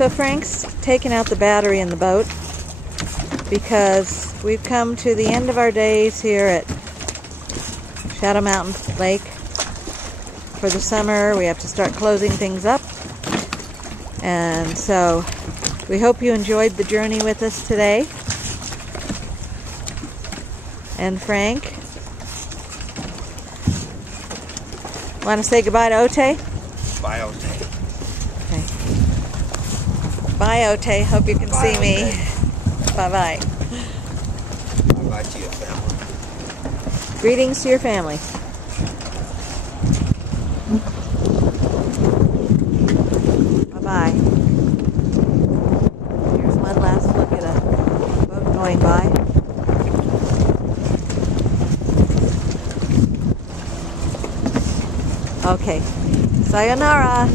So Frank's taken out the battery in the boat because we've come to the end of our days here at Shadow Mountain Lake for the summer. We have to start closing things up. And so we hope you enjoyed the journey with us today. And Frank, want to say goodbye to Otay? Bye, Otay. Okay. Bye, Otay. Hope you can see me. Bye-bye. Bye-bye to your family. Greetings to your family. Bye-bye. Here's one last look at a boat going by. Okay. Sayonara.